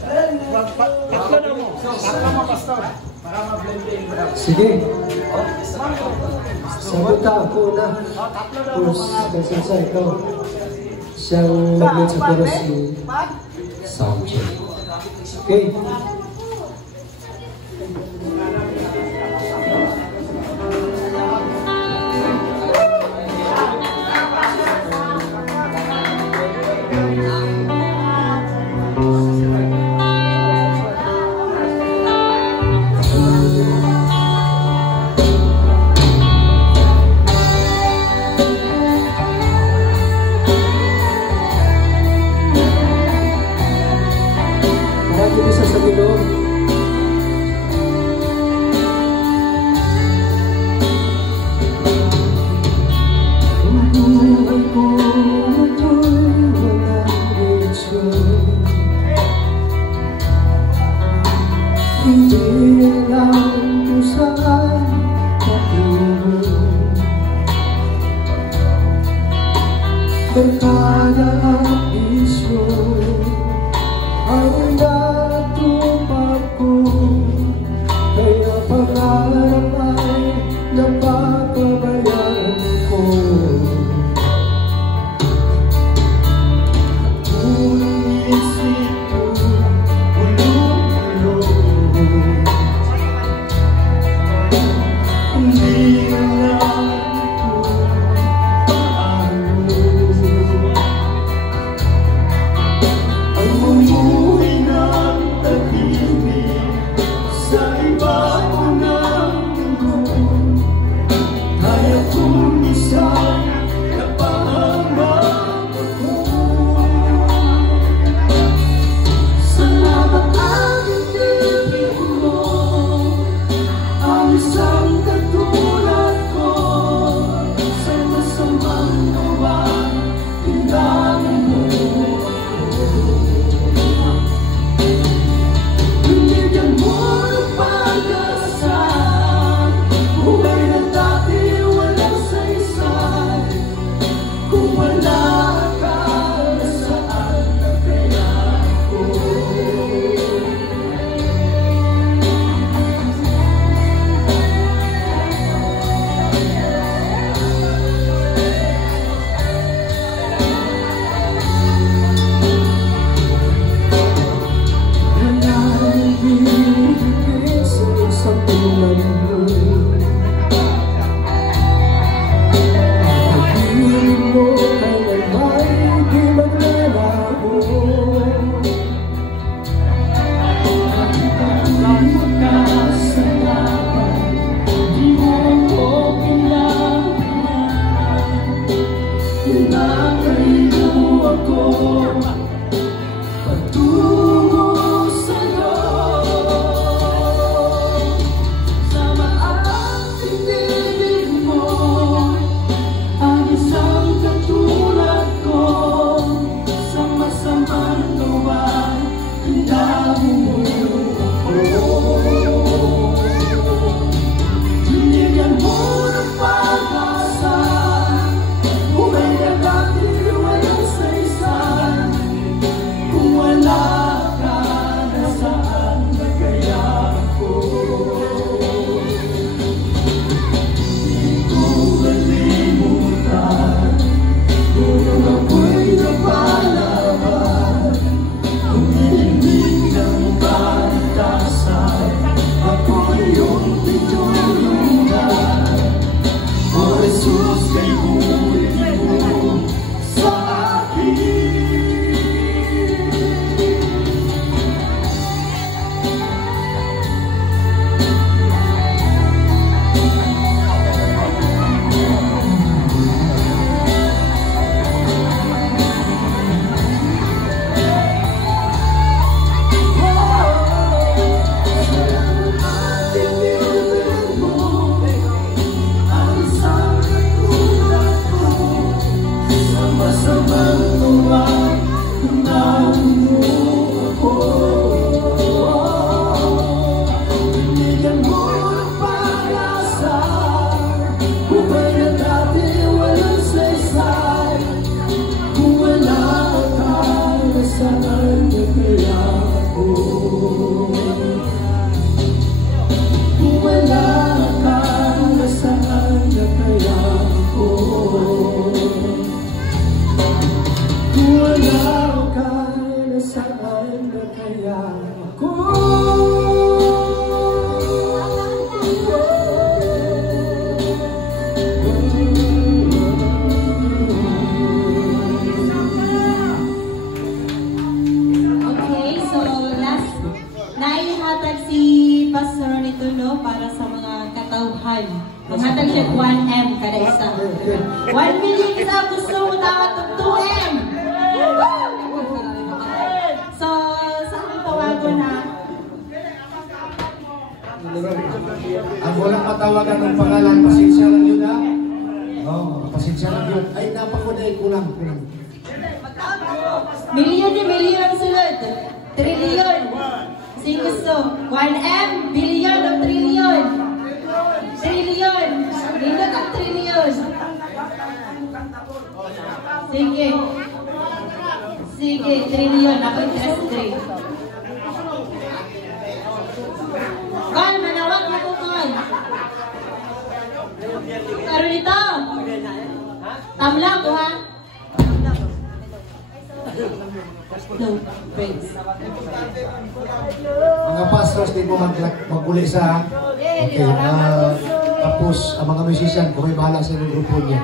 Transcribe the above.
Tatlo na mo. Tatlo mo, pastor. Para ma-blending. Sige. Sagot ka ako na. Chorus, Bensensa, ikaw. Siyang mag-lead sa chorus ni Soundcheck. Okay. Berkala at isyo ang natupad ko, kaya pangarap ay napapabayaan ko. Ang isip ko ulong-ulong, kaya ako Okay, so last, naihatag si Pastor nito, no, para sa mga katauhan. Maghatag siya 1M kada isa. 1 million isa gusto mo tawag ng 2M. So, sa akong tawagon na, ang walang patawagan ng pangalan, pasensya lang yun ha. Oo, pasensya lang yun. Ay, napakunay, kulang. milyon sulod. Trillion. Sing gusto. 1M, billion o trillion. Trillion. Hindi ka trillion. Sige. Sige, trillion. Ako interest 3. Kon, manawag mo ko, Kon. Karoon ito. Tamla ko, ha? No, praise. Mga pastors, di mo maguli sa... Okay, tapos ang mga musician, kung may bahala sa grupo niya.